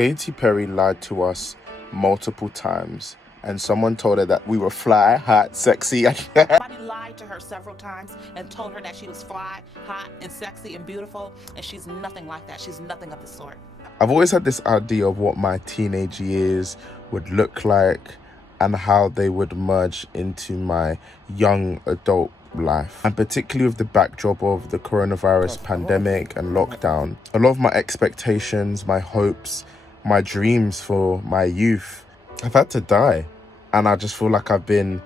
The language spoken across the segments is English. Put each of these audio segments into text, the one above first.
Katy Perry lied to us multiple times, and someone told her that we were fly, hot, sexy. Somebody lied to her several times and told her that she was fly, hot, and sexy and beautiful, and she's nothing like that. She's nothing of the sort. I've always had this idea of what my teenage years would look like and how they would merge into my young adult life. And particularly with the backdrop of the coronavirus pandemic and lockdown, a lot of my expectations, my hopes, my dreams for my youth have had to die. And I just feel like I've been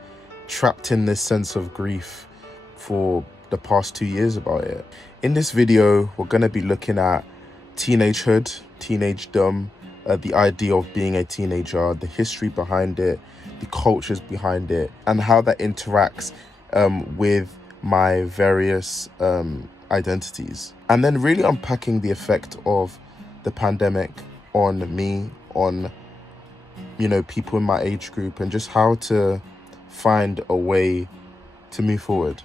trapped in this sense of grief for the past 2 years about it. In this video, we're going to be looking at teenagehood, teenagedom, the idea of being a teenager, the history behind it, the cultures behind it, and how that interacts with my various identities. And then really unpacking the effect of the pandemic on me, on, you know, people in my age group, and just how to find a way to move forward.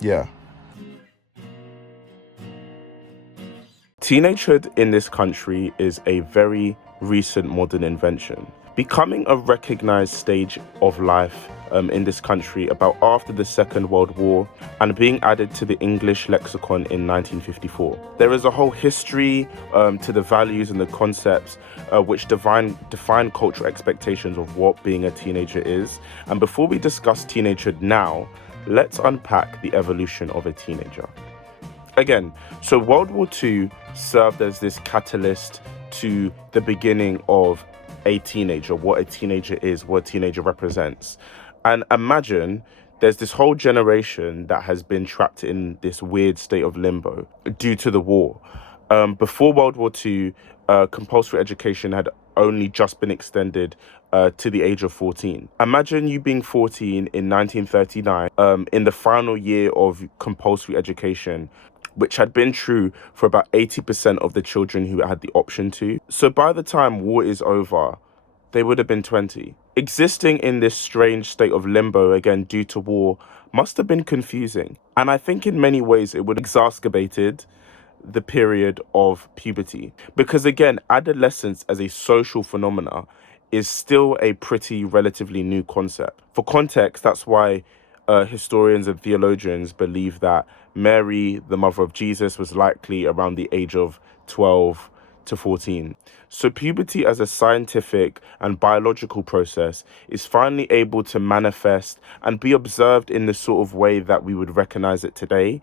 Yeah. Teenagehood in this country is a very recent modern invention, becoming a recognized stage of life in this country about after the Second World War and being added to the English lexicon in 1954. There is a whole history to the values and the concepts which define cultural expectations of what being a teenager is. And before we discuss teenagehood now, let's unpack the evolution of a teenager. Again, so World War II served as this catalyst to the beginning of a teenager, what a teenager is, what a teenager represents. And imagine there's this whole generation that has been trapped in this weird state of limbo due to the war. Before World War II, compulsory education had only just been extended to the age of 14. Imagine you being 14 in 1939, in the final year of compulsory education, which had been true for about 80% of the children who had the option to. So by the time war is over, they would have been 20. Existing in this strange state of limbo, again, due to war, must have been confusing. And I think in many ways it would have exacerbated the period of puberty. Because again, adolescence as a social phenomena is still a pretty relatively new concept. For context, that's why historians and theologians believe that Mary, the mother of Jesus, was likely around the age of 12 to 14. So puberty as a scientific and biological process is finally able to manifest and be observed in the sort of way that we would recognize it today.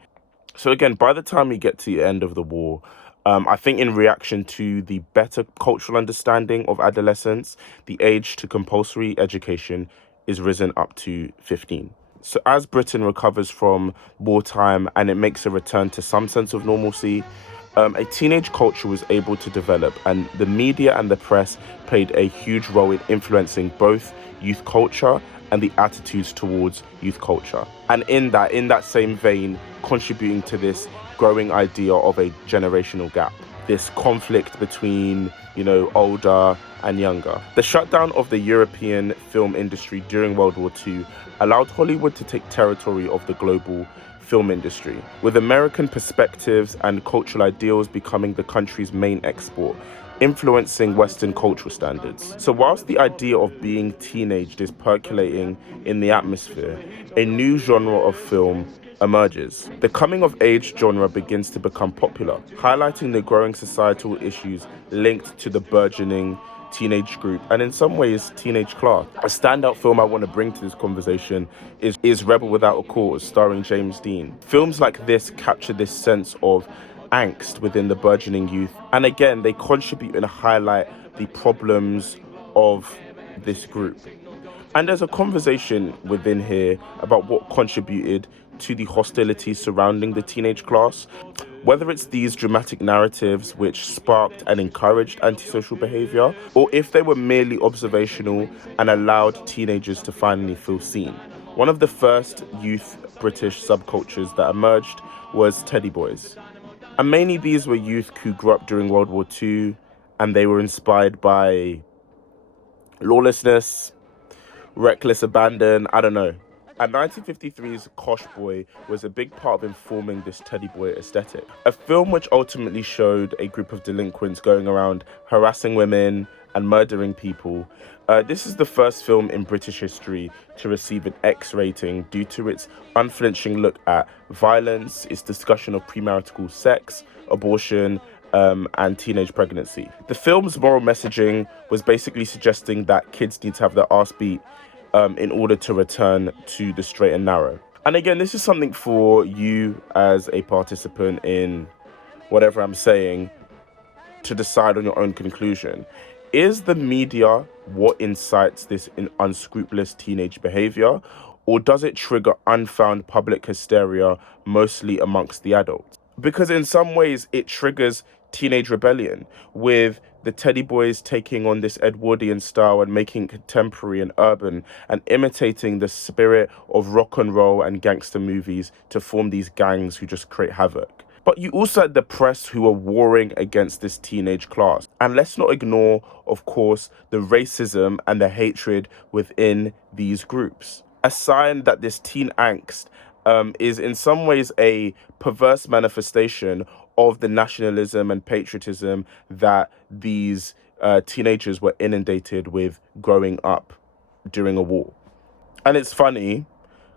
So again, by the time we get to the end of the war, I think in reaction to the better cultural understanding of adolescence, the age to compulsory education is risen up to 15. So as Britain recovers from wartime and it makes a return to some sense of normalcy, a teenage culture was able to develop, and the media and the press played a huge role in influencing both youth culture and the attitudes towards youth culture. And in that same vein, contributing to this growing idea of a generational gap, this conflict between, you know, older and younger. The shutdown of the European film industry during World War II allowed Hollywood to take territory of the global film industry, with American perspectives and cultural ideals becoming the country's main export, influencing Western cultural standards. So whilst the idea of being teenaged is percolating in the atmosphere, a new genre of film emerges. The coming-of-age genre begins to become popular, highlighting the growing societal issues linked to the burgeoning teenage group and in some ways teenage class. A standout film I want to bring to this conversation is Rebel Without a Cause, starring James Dean. Films like this capture this sense of angst within the burgeoning youth, and again they contribute and highlight the problems of this group. And there's a conversation within here about what contributed to the hostility surrounding the teenage class, whether it's these dramatic narratives which sparked and encouraged antisocial behavior, or if they were merely observational and allowed teenagers to finally feel seen. One of the first youth British subcultures that emerged was teddy boys. And mainly these were youth who grew up during World War II, and they were inspired by lawlessness, reckless abandon, I don't know. And 1953's Cosh Boy was a big part of informing this teddy boy aesthetic. A film which ultimately showed a group of delinquents going around harassing women and murdering people. This is the first film in British history to receive an X rating due to its unflinching look at violence, its discussion of premarital sex, abortion, and teenage pregnancy. The film's moral messaging was basically suggesting that kids need to have their arse beat in order to return to the straight and narrow. And again, this is something for you as a participant in whatever I'm saying to decide on your own conclusion. Is the media what incites this unscrupulous teenage behavior, or does it trigger unfound public hysteria, mostly amongst the adults? Because in some ways it triggers teenage rebellion, with the teddy boys taking on this Edwardian style and making it contemporary and urban and imitating the spirit of rock and roll and gangster movies to form these gangs who just create havoc. But you also had the press who are warring against this teenage class. And let's not ignore, of course, the racism and the hatred within these groups. A sign that this teen angst is in some ways a perverse manifestation of the nationalism and patriotism that these teenagers were inundated with growing up during a war. And it's funny,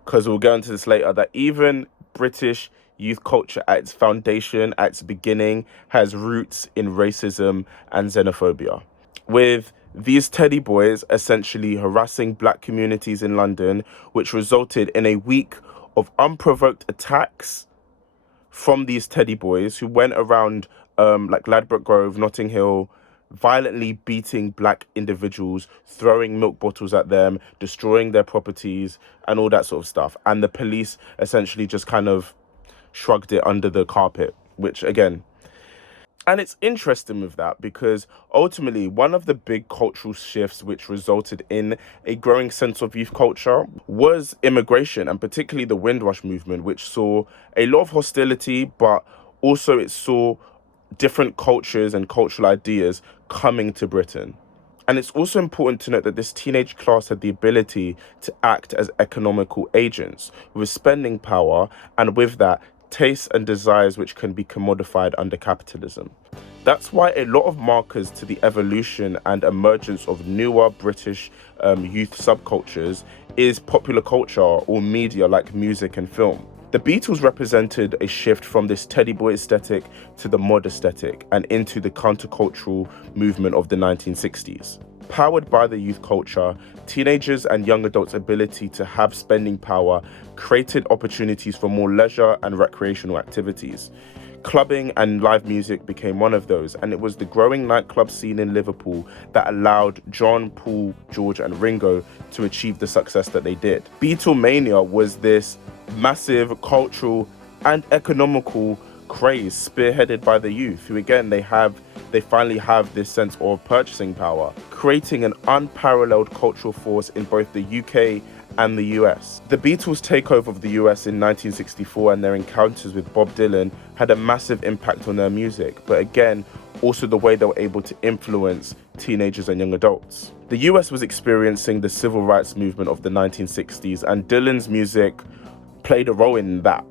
because we'll go into this later, that even British youth culture at its foundation, at its beginning, has roots in racism and xenophobia. With these teddy boys essentially harassing black communities in London, which resulted in a week of unprovoked attacks from these teddy boys who went around like Ladbroke Grove, Notting Hill, violently beating black individuals, throwing milk bottles at them, destroying their properties, and all that sort of stuff. And the police essentially just kind of shrugged it under the carpet, which again, and it's interesting with that because ultimately one of the big cultural shifts which resulted in a growing sense of youth culture was immigration, and particularly the Windrush Movement, which saw a lot of hostility, but also it saw different cultures and cultural ideas coming to Britain. And it's also important to note that this teenage class had the ability to act as economical agents with spending power, and with that, tastes and desires which can be commodified under capitalism. That's why a lot of markers to the evolution and emergence of newer British youth subcultures is popular culture or media like music and film. The Beatles represented a shift from this teddy boy aesthetic to the mod aesthetic and into the countercultural movement of the 1960s. Powered by the youth culture, teenagers and young adults' ability to have spending power created opportunities for more leisure and recreational activities. Clubbing and live music became one of those, and it was the growing nightclub scene in Liverpool that allowed John, Paul, George and Ringo to achieve the success that they did. BEATLEMANIA was this massive cultural and economical craze spearheaded by the youth, who again, they finally have this sense of purchasing power, creating an unparalleled cultural force in both the UK and the US. The Beatles' takeover of the US in 1964 and their encounters with Bob Dylan had a massive impact on their music, but again, also the way they were able to influence teenagers and young adults. The US was experiencing the civil rights movement of the 1960s, and Dylan's music played a role in that.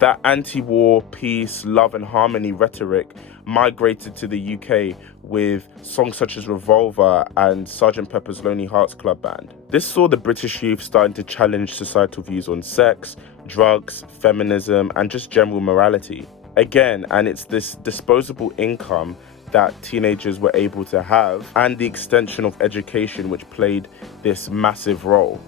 That anti-war, peace, love and harmony rhetoric migrated to the UK with songs such as Revolver and Sgt. Pepper's Lonely Hearts Club Band. This saw the British youth starting to challenge societal views on sex, drugs, feminism and just general morality. Again, and it's this disposable income that teenagers were able to have and the extension of education which played this massive role.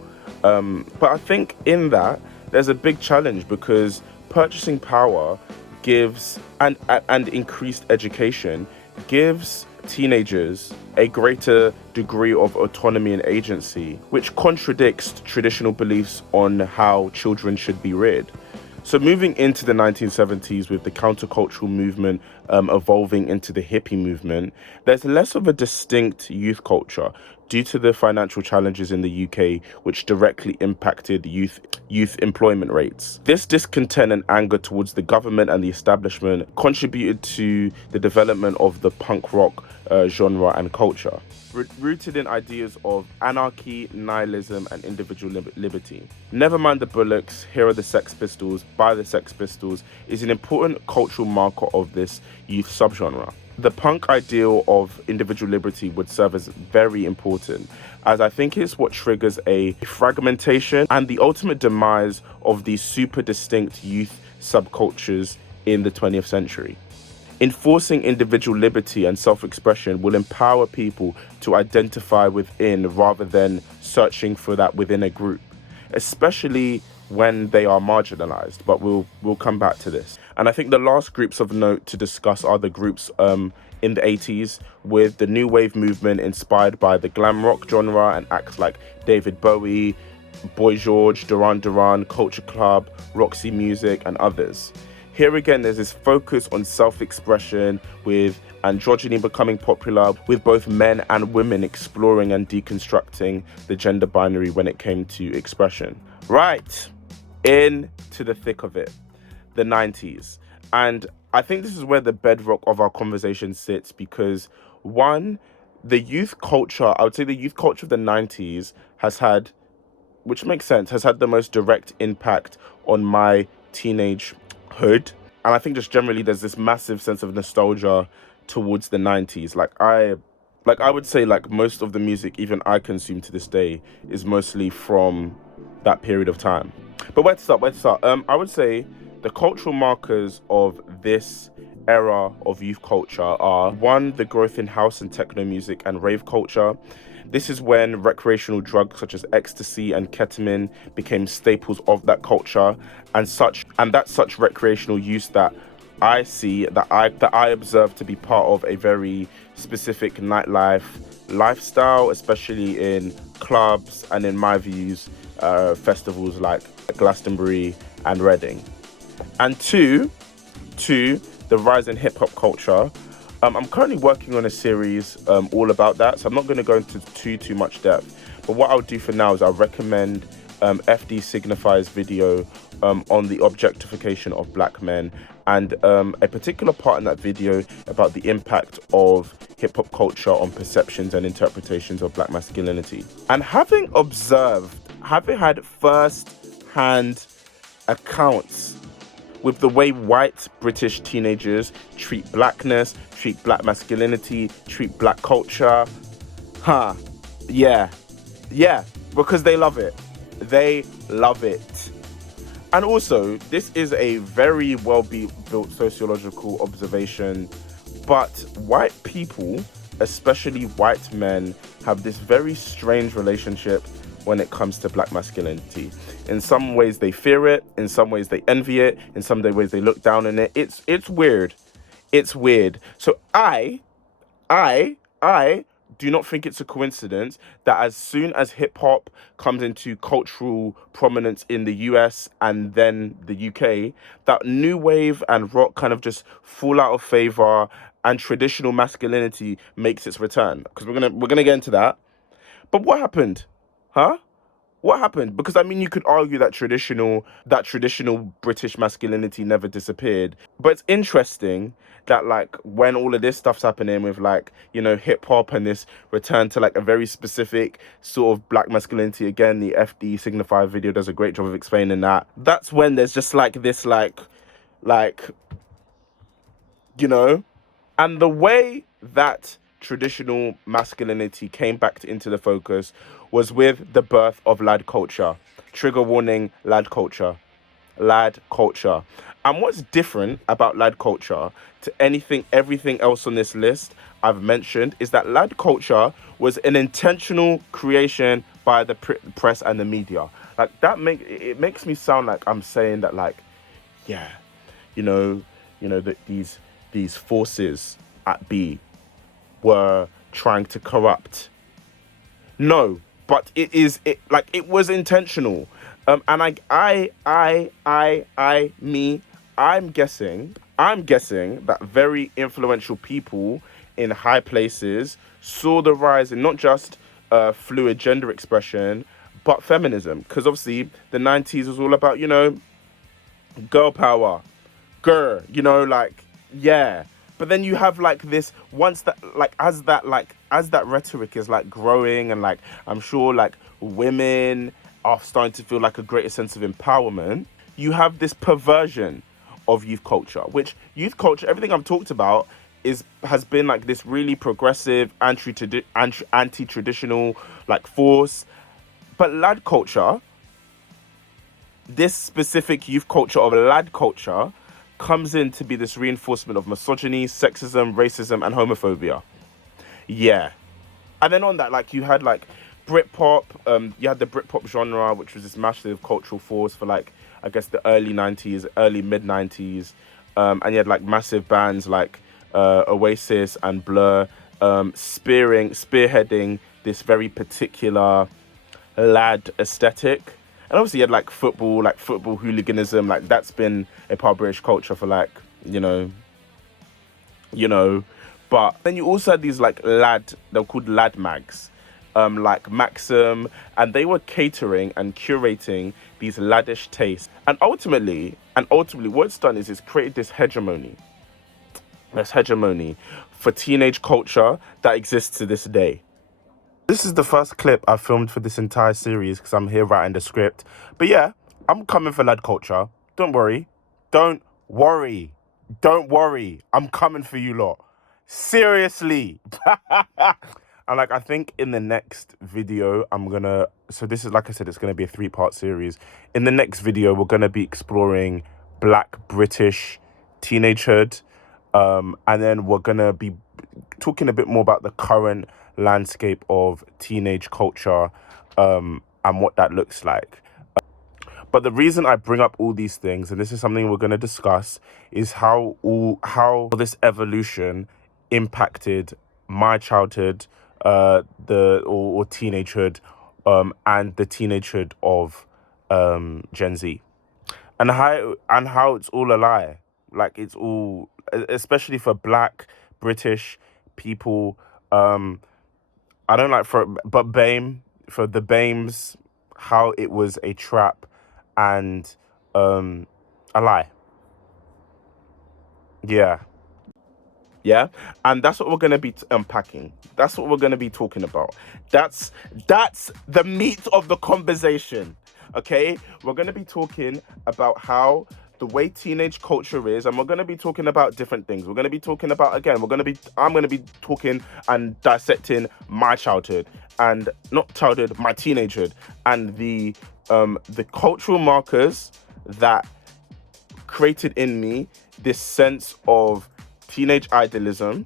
But I think in that, there's a big challenge because purchasing power gives, and increased education gives teenagers a greater degree of autonomy and agency, which contradicts traditional beliefs on how children should be reared. So moving into the 1970s with the countercultural movement evolving into the hippie movement, there's less of a distinct youth culture due to the financial challenges in the UK, which directly impacted youth employment rates. This discontent and anger towards the government and the establishment contributed to the development of the punk rock genre and culture, rooted in ideas of anarchy, nihilism, and individual liberty. Never Mind the Bollocks, Here Are the Sex Pistols, by the Sex Pistols is an important cultural marker of this youth subgenre. The punk ideal of individual liberty would serve as very important, as I think it's what triggers a fragmentation and the ultimate demise of these super distinct youth subcultures in the 20th century. Enforcing individual liberty and self-expression will empower people to identify within rather than searching for that within a group, especially when they are marginalized, but we'll come back to this. And I think the last groups of note to discuss are the groups in the 80s, with the new wave movement inspired by the glam rock genre and acts like David Bowie, Boy George, Duran Duran, Culture Club, Roxy Music, and others. Here again, there's this focus on self-expression, with androgyny becoming popular, with both men and women exploring and deconstructing the gender binary when it came to expression. Right, into the thick of it, the 90s. And I think this is where the bedrock of our conversation sits, because one, the youth culture, I would say the youth culture of the 90s has had, which makes sense, has had the most direct impact on my teenagehood. And I think just generally there's this massive sense of nostalgia towards the 90s. Like I would say, like, most of the music even I consume to this day is mostly from that period of time. But where to start? I would say the cultural markers of this era of youth culture are, one, the growth in house and techno music and rave culture. This is when recreational drugs such as ecstasy and ketamine became staples of that culture, and that's such recreational use that I see, that I observe to be part of a very specific nightlife lifestyle, especially in clubs and, in my views, festivals like Glastonbury and Reading. And two, the rise in hip-hop culture. I'm currently working on a series all about that, so I'm not going to go into too much depth. But what I'll do for now is I'll recommend FD Signify's video on the objectification of black men, and a particular part in that video about the impact of hip-hop culture on perceptions and interpretations of black masculinity. And having had first-hand accounts with the way white British teenagers treat blackness, treat black masculinity, treat black culture. Yeah, because they love it. They love it. And also, this is a very well-built sociological observation, but white people, especially white men, have this very strange relationship when it comes to black masculinity. In some ways they fear it, in some ways they envy it, in some ways they look down on it. It's weird. It's weird. So I do not think it's a coincidence that as soon as hip hop comes into cultural prominence in the US and then the UK, that new wave and rock kind of just fall out of favor and traditional masculinity makes its return. Because we're gonna get into that. But what happened? What happened? Because I mean, you could argue that traditional British masculinity never disappeared. But it's interesting that, like, when all of this stuff's happening with, like, you know, hip hop and this return to, like, a very specific sort of black masculinity, again, the FD Signify video does a great job of explaining that. That's when there's just like this, like, you know, and the way that traditional masculinity came back into the focus was with the birth of lad culture. Trigger warning, lad culture. And what's different about lad culture to everything else on this list I've mentioned is that lad culture was an intentional creation by the press and the media. Like, it makes me sound like I'm saying that, like, yeah, you know that these forces at B were trying to corrupt. No, but it was intentional. And I'm guessing that very influential people in high places saw the rise in not just fluid gender expression, but feminism. Because obviously the 90s was all about, you know, girl power, girl, you know, like, yeah. But then you have like this, once that, like, as that rhetoric is like growing, and like, I'm sure like women are starting to feel like a greater sense of empowerment, you have this perversion of youth culture, which youth culture, everything I've talked about, has been like this really progressive, anti-traditional like force. But lad culture, this specific youth culture of lad culture, comes in to be this reinforcement of misogyny, sexism, racism, and homophobia. Yeah. And then on that, like, you had like BRITPOP, you had the BRITPOP genre, which was this massive cultural force for like, I guess, the early 90s, early mid 90s. And you had like massive bands like Oasis and Blur, spearheading this very particular lad aesthetic. And obviously you had like football hooliganism, like that's been a part of British culture for like, you know. But then you also had these like they're called lad mags, like Maxim, and they were catering and curating these laddish tastes. And ultimately what it's done is it's created this hegemony for teenage culture that exists to this day. This is the first clip I filmed for this entire series because I'm here writing the script. But yeah, I'm coming for lad culture. Don't worry. I'm coming for you lot. Seriously. And like, I think in the next video, so this is, like I said, it's going to be a 3-part series. In the next video, we're going to be exploring Black British teenagehood. And then we're going to be talking a bit more about the current landscape of teenage culture, and what that looks like. But the reason I bring up all these things, and this is something we're going to discuss, is how this evolution impacted my childhood, or teenagehood, and the teenagehood of Gen Z, and how it's all a lie. Like, it's all, especially for Black British people. I don't like for the BAMEs, how it was a trap and a lie. Yeah. And that's what we're going to be unpacking. That's what we're going to be talking about. That's the meat of the conversation. Okay? We're going to be talking about how the way teenage culture is, and we're going to be talking about different things. We're going to be talking about, I'm going to be talking and dissecting my childhood, and not childhood, my teenagehood, and the cultural markers that created in me this sense of teenage idealism.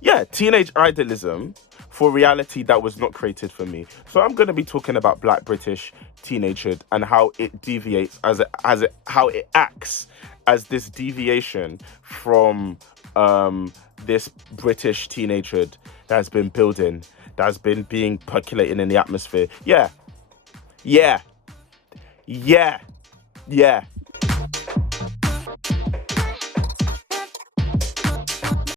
Yeah, teenage idealism for reality that was not created for me. So I'm going to be talking about Black British teenagehood and how it deviates, how it acts as this deviation from this British teenagehood that has been building, that has been being percolating in the atmosphere. Yeah.